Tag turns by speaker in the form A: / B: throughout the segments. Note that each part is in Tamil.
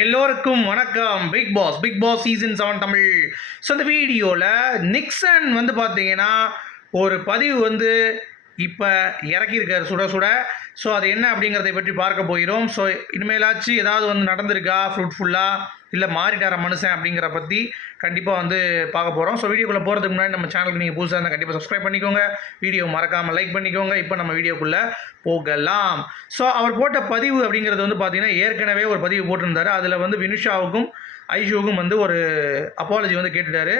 A: எல்லோருக்கும் வணக்கம். Bigg Boss Bigg Boss season seven Tamil. So இந்த வீடியோவில் நிக்சன் வந்து பார்த்தீங்கன்னா ஒரு பதிவு வந்து இப்போ இறக்கியிருக்காரு சுட சுட. ஸோ அது என்ன அப்படிங்கிறதை பற்றி பார்க்க போகிறோம். ஸோ இனிமேலாச்சும் ஏதாவது வந்து நடந்திருக்கா? ஃப்ரூட்ஃபுல்லாக இல்லை மாறிட்டார மனுஷன் அப்படிங்கிற பற்றி கண்டிப்பாக வந்து பார்க்க போகிறோம் ஸோ வீடியோக்குள்ளே போகிறதுக்கு முன்னாடி நம்ம சேனலுக்கு நீங்கள் புதுசாக இருந்தால் கண்டிப்பாக சப்ஸ்கிரைப் பண்ணிக்கோங்க. வீடியோ மறக்காமல் லைக் பண்ணிக்கோங்க. இப்போ நம்ம வீடியோக்குள்ளே போகலாம். ஸோ அவர் போட்ட பதிவு அப்படிங்கிறது வந்து பார்த்திங்கன்னா ஏற்கனவே ஒரு பதிவு போட்டிருந்தாரு. அதில் வந்து வினுஷாவுக்கும் ஐஷுவுக்கும் வந்து ஒரு அப்பாலஜி வந்து கேட்டுட்டாரு.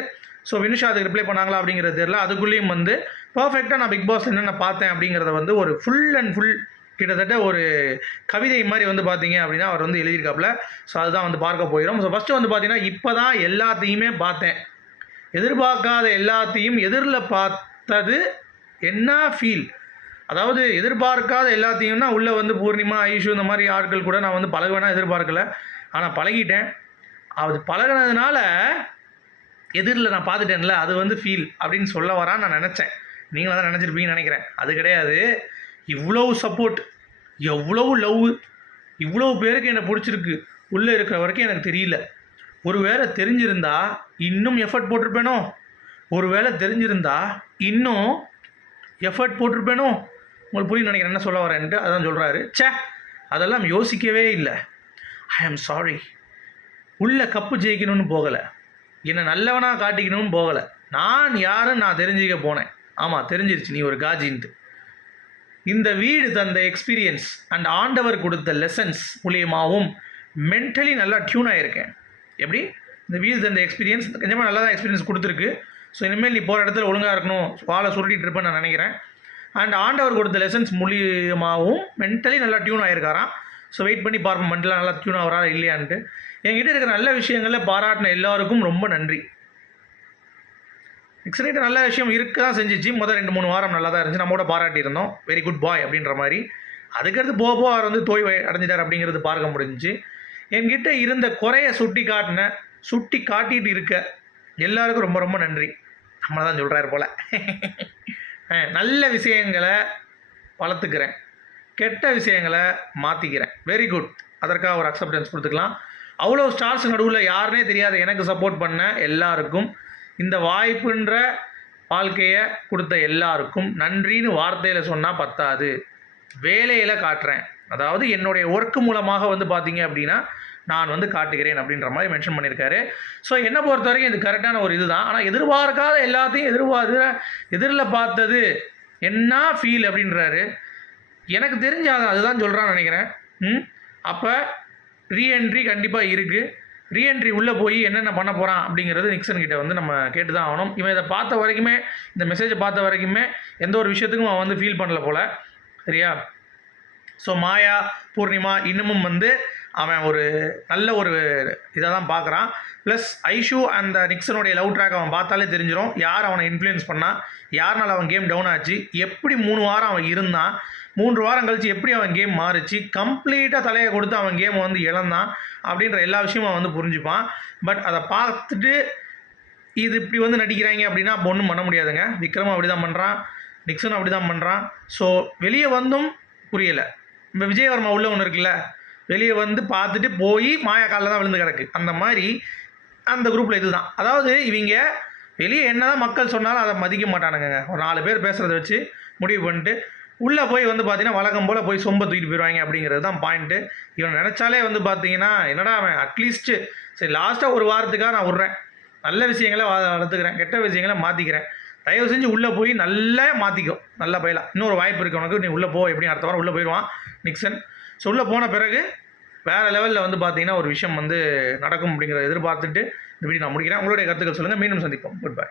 A: ஸோ வினுஷா அதுக்கு ரிப்ளை பண்ணாங்களா அப்படிங்கிறது தெரியல. அதுக்குள்ளேயும் வந்து பர்ஃபெக்டாக நான் பிக் பாஸ் என்னென்ன பார்த்தேன் அப்படிங்கிறத வந்து ஒரு ஃபுல் அண்ட் ஃபுல் கிட்டத்தட்ட ஒரு கவிதை மாதிரி வந்து பார்த்தீங்க அப்படின்னா அவர் வந்து எழுதியிருக்காப்புல. ஸோ அதுதான் வந்து பார்க்க போயிடும் ஸோ ஃபஸ்ட்டு வந்து பார்த்தீங்கன்னா இப்போ தான் எல்லாத்தையுமே பார்த்தேன். எதிர்பார்க்காத எல்லாத்தையும் எதிரில் பார்த்தது என்ன ஃபீல் அதாவது எதிர்பார்க்காத எல்லாத்தையும்னா உள்ளே வந்து பூர்ணிமா ஐஷு இந்த மாதிரி ஆட்கள் கூட நான் வந்து பழகுவேன்னா எதிர்பார்க்கலை. ஆனால் பழகிட்டேன். அது பழகுனதுனால எதிரில் நான் பார்த்துட்டேன்ல அது வந்து ஃபீல் அப்படின்னு சொல்ல வரான்னு நான் நினச்சேன். நீங்களும் தான் நினச்சிருப்பீங்கன்னு நினைக்கிறேன். அது கிடையாது. இவ்வளோ சப்போர்ட் எவ்வளோ லவ் இவ்வளோ பேருக்கு என்னை பிடிச்சிருக்கு. உள்ளே இருக்கிற வரைக்கும் எனக்கு தெரியல. ஒருவேளை தெரிஞ்சிருந்தா இன்னும் எஃபர்ட் போட்டிருப்பேனோ? ஒரு வேளை தெரிஞ்சிருந்தா இன்னும் எஃபர்ட் போட்டிருப்பேனோ? உங்களுக்கு புரியும் நினைக்கிறேன். என்ன சொல்ல வரேன்ட்டு அதான் சொல்கிறாரு ச்சே அதெல்லாம் யோசிக்கவே இல்லை. ஐ ஆம் சாரி உள்ள கப்பு ஜெயிக்கணும்னு போகலை. என்னை நல்லவனாக காட்டிக்கணும்னு போகலை. நான் யாருன்னு நான் தெரிஞ்சுக்க போனேன். ஆமாம் தெரிஞ்சிருச்சு. நீ ஒரு காஜின்ட்டு. இந்த வீடு தந்த எக்ஸ்பீரியன்ஸ் அண்ட் ஆண்டவர் கொடுத்த லெசன்ஸ் மூலியமாகவும் மென்டலி நல்லா டியூன் ஆகியிருக்கேன் எப்படி? இந்த வீடு தந்த எக்ஸ்பீரியன்ஸ் கொஞ்சமாக நல்லா தான் எக்ஸ்பீரியன்ஸ் கொடுத்துருக்கு. ஸோ இனிமேல் நீ போகிற இடத்துல ஒழுங்காக இருக்கணும். வாழை சுருட்டிகிட்டு இருப்பேன்னு நான் நினைக்கிறேன். அண்ட் ஆண்டவர் கொடுத்த லெசன்ஸ் மூலியமாகவும் மென்டலி நல்லா டியூன் ஆகிருக்காராம் ஸோ வெயிட் பண்ணி பார்ப்போம். மென்டலாக நல்லா டியூன் ஆகிறா இல்லையான்ட்டு. என்கிட்ட இருக்கிற நல்ல விஷயங்களில் பாராட்டின எல்லாருக்கும் ரொம்ப நன்றி. எக்ஸலைட் நல்ல விஷயம் இருக்க தான் செஞ்சிச்சு. முதல் ரெண்டு மூணு வாரம் நல்லா தான் இருந்துச்சு நம்மோட பாராட்டியிருந்தோம். வெரி குட் பாய் அப்படின்ற மாதிரி. அதுக்கடுத்து போக போக அவர் வந்து தோய் அடைஞ்சிட்டார் அப்படிங்கிறது பார்க்க முடிஞ்சிச்சு. என்கிட்ட இருந்த குறைய சுட்டி காட்டின சுட்டி காட்டிட்டு இருக்க எல்லாருக்கும் ரொம்ப ரொம்ப நன்றி. நம்மளை தான் சொல்கிறாரு போல். நல்ல விஷயங்களை வளர்த்துக்கிறேன். கெட்ட விஷயங்களை மாற்றிக்கிறேன் வெரி குட் அதற்காக ஒரு அக்செப்டன்ஸ் கொடுத்துக்கலாம். அவ்வளோ ஸ்டார்ஸ் நடுவில் யாருனே தெரியாத. எனக்கு சப்போர்ட் பண்ண எல்லாருக்கும் இந்த வாய்ப்புன்ற வாழ்க்கையை கொடுத்த எல்லாருக்கும் நன்றின்னு வார்த்தையில் சொன்னால் பத்தாது. வேலையில் காட்டுறேன். அதாவது என்னுடைய ஒர்க்கு மூலமாக வந்து பார்த்தீங்க அப்படின்னா நான் வந்து காட்டுகிறேன் அப்படின்ற மாதிரி மென்ஷன் பண்ணியிருக்காரு ஸோ என்னை பொறுத்த வரைக்கும் இது கரெக்டான ஒரு இதுதான். ஆனால் எதிர்பார்க்காத எல்லாத்தையும் எதிர்பார்த்து எதிரில் பார்த்தது என்ன ஃபீல் அப்படின்றாரு. எனக்கு தெரிஞ்ச அதுதான் சொல்கிறான்னு நினைக்கிறேன். ம்? அப்போ ரீஎன்ட்ரி கண்டிப்பாக இருக்குது ரீஎன்ட்ரி உள்ளே போய் என்னென்ன பண்ண போகிறான் அப்படிங்கிறது நிக்சன் கிட்ட வந்து நம்ம கேட்டு தான் ஆகணும். இவன் இதை பார்த்த வரைக்குமே இந்த மெசேஜை பார்த்த வரைக்குமே எந்த ஒரு விஷயத்துக்கும் அவன் வந்து ஃபீல் பண்ணல போல். சரியா? ஸோ மாயா பூர்ணிமா இன்னமும் வந்து அவன் ஒரு நல்ல ஒரு இதை தான் பார்க்குறான் ப்ளஸ் ஐஷு அந்த நிக்சனுடைய லவ் ட்ராக் அவன் பார்த்தாலே தெரிஞ்சிடும் யார் அவனை இன்ஃப்ளூயன்ஸ் பண்ணான் யாருனால அவன் கேம் டவுன் ஆச்சு? எப்படி மூணு வாரம் அவன் இருந்தான்? மூன்று வாரம் கழித்து எப்படி அவன் கேம் மாறுச்சு? கம்ப்ளீட்டாக தலையை கொடுத்து அவன் கேம் வந்து இழந்தான் அப்படின்ற எல்லா விஷயமும் அவன் வந்து புரிஞ்சுப்பான். பட் அதை பார்த்துட்டு இது இப்படி வந்து நடிக்கிறாங்க அப்படின்னா அப்போ ஒன்றும் பண்ண முடியாதுங்க. விக்ரம் அப்படி தான் பண்ணுறான் நிக்சனும் அப்படி தான் பண்ணுறான் ஸோ வெளியே வந்தும் புரியலை. இப்போ விஜயவர்மா உள்ளே ஒன்று இருக்குல்ல? வெளியே வந்து பார்த்துட்டு போய் மாயா காலில் தான் விழுந்து கிடக்கு. அந்த மாதிரி அந்த குரூப்பில் இதுதான். அதாவது இவங்க வெளியே என்ன தான் மக்கள் சொன்னாலும் அதை மதிக்க மாட்டானுங்க ஒரு நாலு பேர் பேசுகிறத வச்சு முடிவு பண்ணிட்டு உள்ளே போய் வந்து பார்த்தீங்கன்னா வழக்கம் போல் போய் சொம்ப தூக்கிட்டு போயிடுவாங்க அப்படிங்கிறது தான் பாயிண்ட்டு இவன் நினச்சாலே வந்து பார்த்தீங்கன்னா என்னடா அவன் அட்லீஸ்ட்டு சரி லாஸ்ட்டாக ஒரு வாரத்துக்காக நான் விட்றேன். நல்ல விஷயங்களை வளர்த்துக்கிறேன். கெட்ட விஷயங்களை மாற்றிக்கிறேன் தயவு செஞ்சு உள்ளே போய் நல்லா மாற்றிக்கும் நல்லா போயிடலாம் இன்னொரு வாய்ப்பு இருக்கு உனக்கு. நீ உள்ளே போ எப்படி அடுத்த வாரம் உள்ளே போயிடுவான். நிக்சன். ஸோ உள்ளே போன பிறகு வேறு லெவலில் வந்து பார்த்தீங்கன்னா ஒரு விஷயம் வந்து நடக்கும் அப்படிங்கிறத எதிர்பார்த்துட்டு இந்த வீடியோ நான் முடிக்கிறேன். உங்களுடைய கருத்துக்கள் சொல்லுங்கள் மீண்டும் சந்திப்போம். Good bye